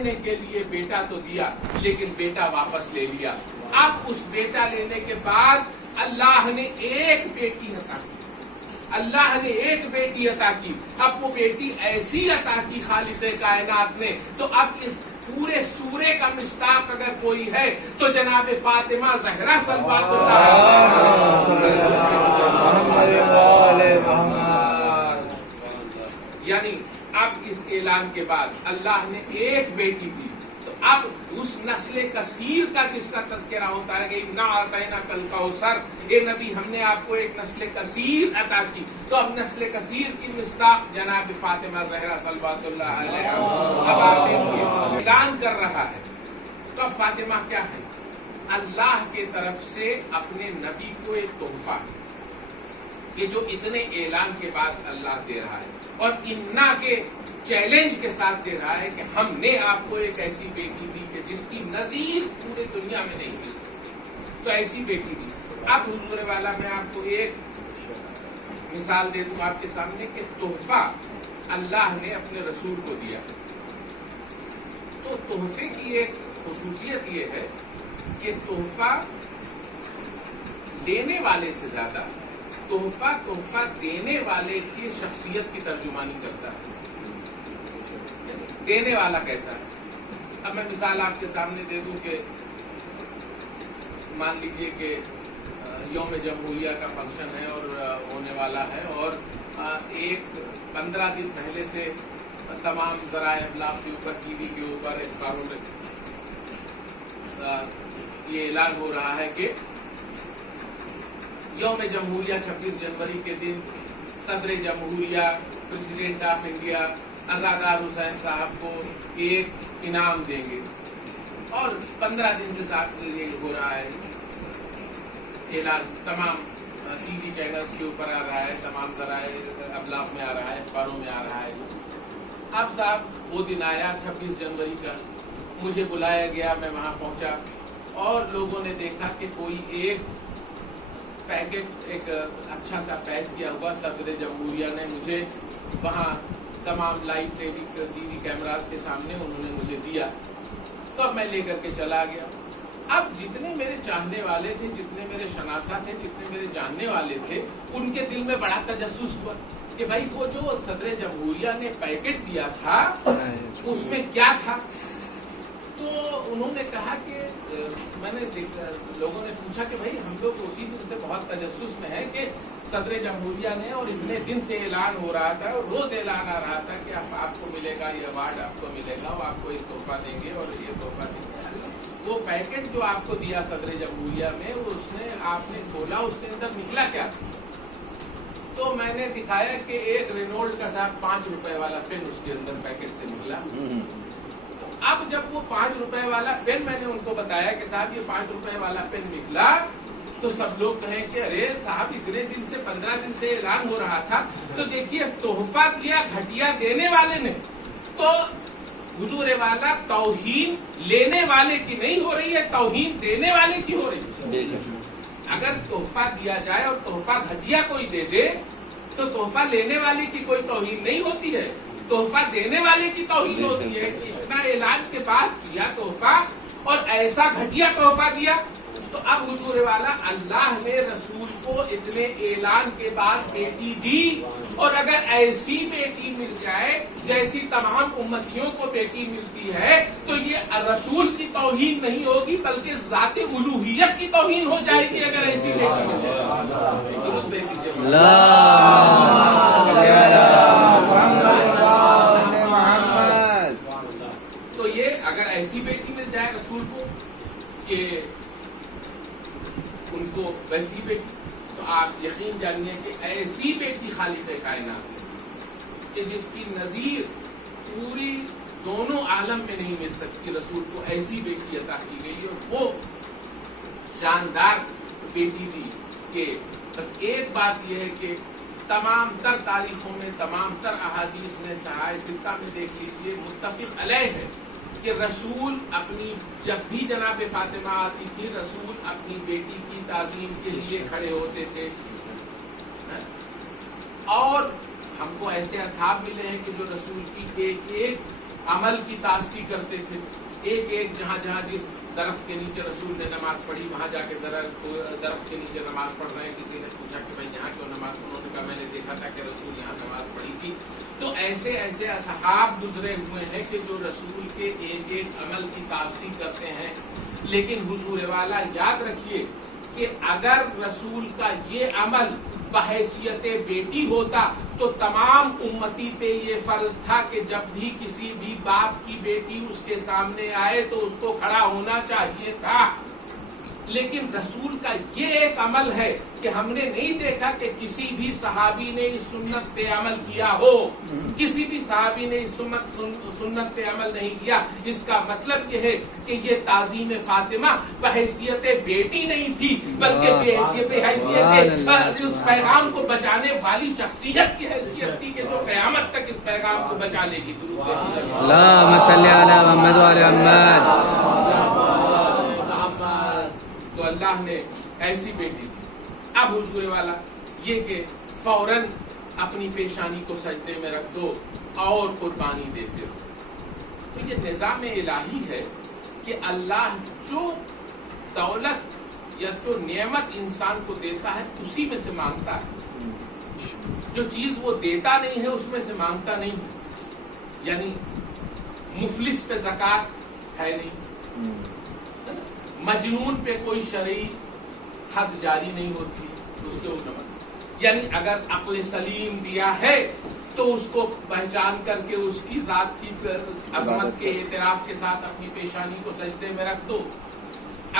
لینے کے لیے بیٹا تو دیا لیکن بیٹا واپس لے لیا. اب اس بیٹا لینے کے بعد اللہ نے ایک بیٹی عطا کی. اللہ نے ایک بیٹی عطا کی. اب وہ بیٹی ایسی عطا کی خالق کائنات نے, تو اب اس پورے سورے کا مصداق اگر کوئی ہے تو جناب فاطمہ زہرا صلوات یعنی اب اس اعلان کے بعد اللہ نے ایک بیٹی دی, تو اب اس نسل کثیر کا جس کا تذکرہ ہوتا ہے کہ انا اعطیناک الکوثر, اے نبی ہم نے آپ کو ایک نسل کثیر عطا کی, تو اب نسل کثیر کی مصداق جناب فاطمہ زہرا صلوات اللہ علیہا اب آپ دیکھیے اعلان کر رہا ہے. تو اب فاطمہ کیا ہے؟ اللہ کے طرف سے اپنے نبی کو ایک تحفہ, یہ جو اتنے اعلان کے بعد اللہ دے رہا ہے اور انا کے چیلنج کے ساتھ دے رہا ہے کہ ہم نے آپ کو ایک ایسی بیٹی دی کہ جس کی نظیر پورے دنیا میں نہیں مل سکتی, تو ایسی بیٹی دی. اب حضور والا میں آپ کو ایک مثال دے دوں آپ کے سامنے کہ تحفہ اللہ نے اپنے رسول کو دیا. تو تحفے کی ایک خصوصیت یہ ہے کہ تحفہ لینے والے سے زیادہ تحفہ دینے والے کی شخصیت کی ترجمانی کرتا ہے. دینے والا کیسا ہے؟ اب میں مثال آپ کے سامنے دے دوں کہ مان لیجئے کہ یوم جمہوریہ کا فنکشن ہے اور ہونے والا ہے, اور ایک 15 دن پہلے سے تمام ذرائع ابلاغ کے اوپر, ٹی وی کے اوپر, اخباروں میں یہ اعلان ہو رہا ہے کہ یوم جمہوریہ 26 جنوری کے دن صدر جمہوریہ پریزیڈنٹ آف انڈیا عزادار حسین صاحب کو ایک انعام دیں گے, اور 15 دن سے ساتھ یہ ہو رہا ہے اعلان, تمام ٹی وی چینلز کے اوپر آ رہا ہے, تمام ذرائع ابلاغ میں آ رہا ہے, اخباروں میں آ رہا ہے. اب صاحب وہ دن آیا 26 جنوری کا, مجھے بلایا گیا, میں وہاں پہنچا اور لوگوں نے دیکھا کہ کوئی ایک پیکٹ, ایک اچھا سا پیک کیا ہوا صدر جمہوریہ نے مجھے وہاں تمام لائیو ٹی وی کیمراز کے سامنے انہوں نے مجھے دیا. تو اب میں لے کر کے چلا گیا. اب جتنے میرے چاہنے والے تھے, جتنے میرے شناسا تھے, جتنے میرے جاننے والے تھے, ان کے دل میں بڑا تجسس ہوا کہ بھائی وہ جو صدر جمہوریہ نے پیکٹ دیا تھا اس میں کیا تھا. تو انہوں نے کہا کہ میں نے لوگوں نے پوچھا کہ بھائی ہم لوگ اسی دن سے بہت تجسس میں ہے کہ صدر جمہوریہ نے, اور اتنے دن سے اعلان ہو رہا تھا اور روز اعلان آ رہا تھا کہ آپ کو ملے گا یہ ایوارڈ, آپ کو ملے گا, وہ آپ کو ایک تحفہ دیں گے اور یہ تحفہ دیں گے. وہ پیکٹ جو آپ کو دیا صدر جمہوریہ میں, اس میں آپ نے کھولا, اس کے اندر نکلا کیا؟ تو میں نے دکھایا کہ ایک رینولڈ کا صاحب 5 روپے والا پین اس کے اندر پیکٹ سے نکلا. اب جب وہ 5 روپے والا پین میں نے ان کو بتایا کہ صاحب یہ 5 روپے والا پین نکلا, تو سب لوگ کہیں کہ ارے صاحب اتنے دن سے 15 دن سے اعلان ہو رہا تھا. تو دیکھیے تحفہ دیا گھٹیا دینے والے نے, تو حضور والا توہین لینے والے کی نہیں ہو رہی ہے, توہین دینے والے کی ہو رہی ہے. اگر تحفہ دیا جائے اور تحفہ گھٹیا کوئی دے دے تو تحفہ لینے والے کی کوئی توہین نہیں ہوتی ہے, تحفہ دینے والے کی توہین ہوتی ہے کہ اتنا اعلان کے بعد دیا تحفہ اور ایسا گھٹیا تحفہ دیا. تو اب حضور والا اللہ نے رسول کو اتنے اعلان کے بعد بیٹی دی, اور اگر ایسی بیٹی مل جائے جیسی تمام امتیوں کو بیٹی ملتی ہے تو یہ رسول کی توہین نہیں ہوگی بلکہ ذات الوہیت کی توہین ہو جائے گی اگر ایسی بیٹی مل جائے. تو یہ اگر ایسی بیٹی مل جائے رسول کو کہ ان کو ویسی بیٹی, تو آپ یقین جانیے کہ ایسی بیٹی خالق کائنات ہے کہ جس کی نظیر پوری دونوں عالم میں نہیں مل سکتی, رسول کو ایسی بیٹی عطا کی گئی اور وہ شاندار بیٹی دی کہ بس ایک بات یہ ہے کہ تمام تر تاریخوں میں, تمام تر احادیث میں, صحائح ستہ میں دیکھ لیجیے متفق علیہ ہے کہ رسول اپنی جب بھی جناب فاطمہ آتی تھی رسول اپنی بیٹی کی تعظیم کے لیے کھڑے ہوتے تھے. اور ہم کو ایسے اصحاب ملے ہیں کہ جو رسول کی ایک ایک عمل کی تاسی کرتے تھے. ایک ایک جہاں جہاں جس درخت کے نیچے رسول نے نماز پڑھی وہاں جا کے درخت کے نیچے نماز پڑھ رہے ہیں. کسی نے پوچھا کہ بھائی یہاں کیوں نماز پڑھو؟ انہوں نے کہا میں نے دیکھا تھا کہ رسول یہاں نماز پڑھی تھی. تو ایسے ایسے اصحاب گزرے ہوئے ہیں کہ جو رسول کے ایک ایک عمل کی تاسی کرتے ہیں. لیکن حضور والا یاد رکھیے کہ اگر رسول کا یہ عمل بحیثیت بیٹی ہوتا تو تمام امتی پہ یہ فرض تھا کہ جب بھی کسی بھی باپ کی بیٹی اس کے سامنے آئے تو اس کو کھڑا ہونا چاہیے تھا. لیکن رسول کا یہ ایک عمل ہے کہ ہم نے نہیں دیکھا کہ کسی بھی صحابی نے اس سنت پہ عمل کیا ہو. کسی بھی صحابی نے اس سنت پہ عمل نہیں کیا. اس کا مطلب یہ ہے کہ یہ تعظیم فاطمہ بحیثیت بیٹی نہیں تھی بلکہ بحیثیت اس پیغام کو بچانے والی شخصیت کی حیثیت تھی کہ جو قیامت تک اس پیغام کو بچانے کی اللہم صلی علی محمد و علی محمد. تو اللہ نے ایسی بیٹی دی. اب حضور والا یہ کہ فوراً اپنی پیشانی کو سجدے میں رکھ دو اور قربانی دیتے ہو. تو یہ نظام الہی ہے کہ اللہ جو دولت یا جو نعمت انسان کو دیتا ہے اسی میں سے مانگتا ہے. جو چیز وہ دیتا نہیں ہے اس میں سے مانگتا نہیں ہے. یعنی مفلس پہ زکوٰۃ ہے نہیں, مجنون پہ کوئی شرعی حد جاری نہیں ہوتی اس کے اوپر. یعنی اگر عقل سلیم دیا ہے تو اس کو پہچان کر کے اس کی ذات کی عظمت کے اعتراف کے ساتھ اپنی پیشانی کو سجدے میں رکھ دو.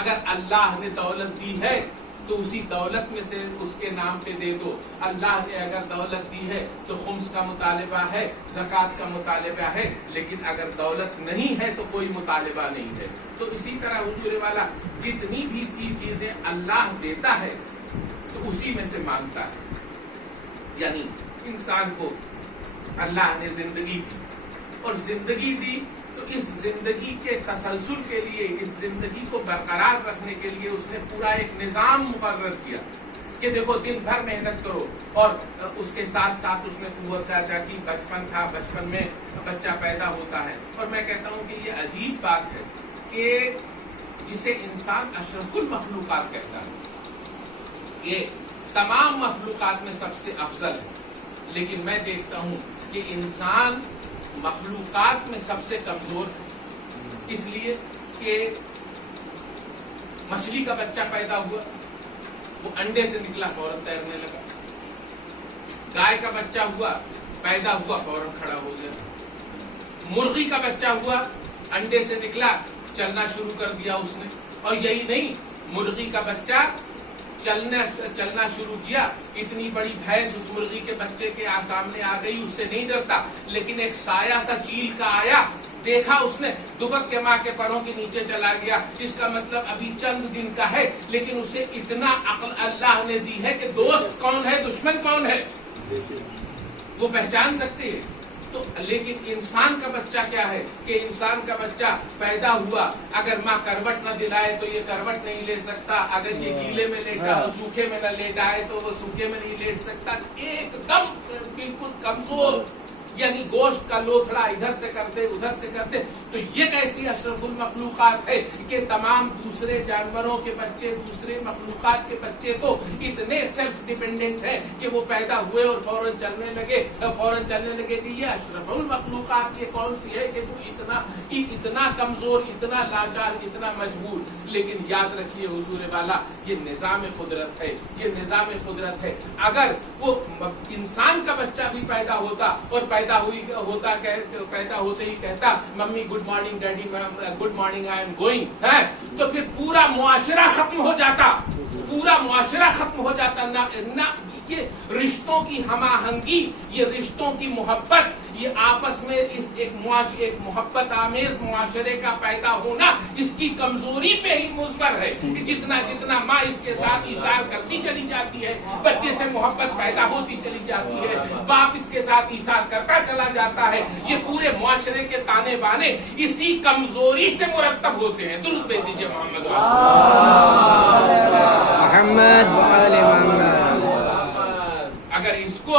اگر اللہ نے دولت دی ہے تو اسی دولت میں سے اس کے نام پہ دے دو. اللہ نے اگر دولت دی ہے تو خمس کا مطالبہ ہے, زکوٰۃ کا مطالبہ ہے. لیکن اگر دولت نہیں ہے تو کوئی مطالبہ نہیں ہے. تو اسی طرح حضور والا جتنی بھی چیزیں اللہ دیتا ہے تو اسی میں سے مانگتا ہے. یعنی انسان کو اللہ نے زندگی دی اور زندگی دی تو اس زندگی کے تسلسل کے لیے, اس زندگی کو برقرار رکھنے کے لیے اس نے پورا ایک نظام مقرر کیا کہ دیکھو دن بھر محنت کرو. اور اس کے ساتھ ساتھ اس میں قوت کی بچپن تھا, بچپن میں بچہ پیدا ہوتا ہے. اور میں کہتا ہوں کہ یہ عجیب بات ہے کہ جسے انسان اشرف المخلوقات کہتا ہے, یہ تمام مخلوقات میں سب سے افضل ہے. لیکن میں دیکھتا ہوں کہ انسان مخلوقات میں سب سے کمزور ہے. اس لیے کہ مچھلی کا بچہ پیدا ہوا, وہ انڈے سے نکلا فوراً تیرنے لگا. گائے کا بچہ ہوا, پیدا ہوا, فوراً کھڑا ہو گیا. مرغی کا بچہ ہوا, انڈے سے نکلا, چلنا شروع کر دیا اس نے. اور یہی نہیں, مرغی کا بچہ چلنا شروع کیا. اتنی بڑی بھینس اس مرغی کے بچے کے سامنے آ گئی, اس سے نہیں ڈرتا. لیکن ایک سایہ سا چیل کا آیا, دیکھا اس نے, دبک کے ماں کے پروں کے نیچے چلا گیا. اس کا مطلب ابھی چند دن کا ہے لیکن اسے اتنا عقل اللہ نے دی ہے کہ دوست کون ہے, دشمن کون ہے, وہ پہچان سکتے ہیں. تو لیکن انسان کا بچہ کیا ہے کہ انسان کا بچہ پیدا ہوا, اگر ماں کروٹ نہ دلائے تو یہ کروٹ نہیں لے سکتا. اگر یہ گیلے میں لیٹا سوکھے میں نہ لیٹائے تو وہ سوکھے میں نہیں لیٹ سکتا. ایک دم بالکل کمزور, یعنی گوشت کا لوتھڑا ادھر سے کرتے ادھر سے کرتے. تو یہ کیسی اشرف المخلوقات ہے کہ تمام دوسرے جانوروں کے بچے, دوسرے مخلوقات کے بچے تو اتنے سیلف ڈیپینڈنٹ ہیں کہ وہ پیدا ہوئے اور فوراً چلنے لگے. کہ یہ اشرف المخلوقات یہ کون سی ہے کہ جو اتنا کمزور, اتنا لاچار, اتنا مجبور. لیکن یاد رکھیے حضور والا, یہ نظام قدرت ہے, یہ نظام قدرت ہے. اگر وہ انسان کا بچہ بھی پیدا ہوتا اور پیدا ہوتے ہی کہتا mummy good morning daddy, good morning I am going, تو پھر پورا معاشرہ ختم ہو جاتا, پورا معاشرہ ختم ہو جاتا. نہ یہ رشتوں کی ہم آہنگی, یہ رشتوں کی محبت, یہ آپس میں اس ایک محبت آمیز معاشرے کا پیدا ہونا اس کی کمزوری پہ ہی مضمر ہے. جتنا جتنا ماں اس کے ساتھ ایثار کرتی چلی جاتی ہے, بچے سے محبت پیدا ہوتی چلی جاتی ہے, باپ اس کے ساتھ ایثار کرتا چلا جاتا ہے. یہ پورے معاشرے کے تانے بانے اسی کمزوری سے مرتب ہوتے ہیں. درود بھیج دیجیے محمد محمد و آل محمد. اگر اس کو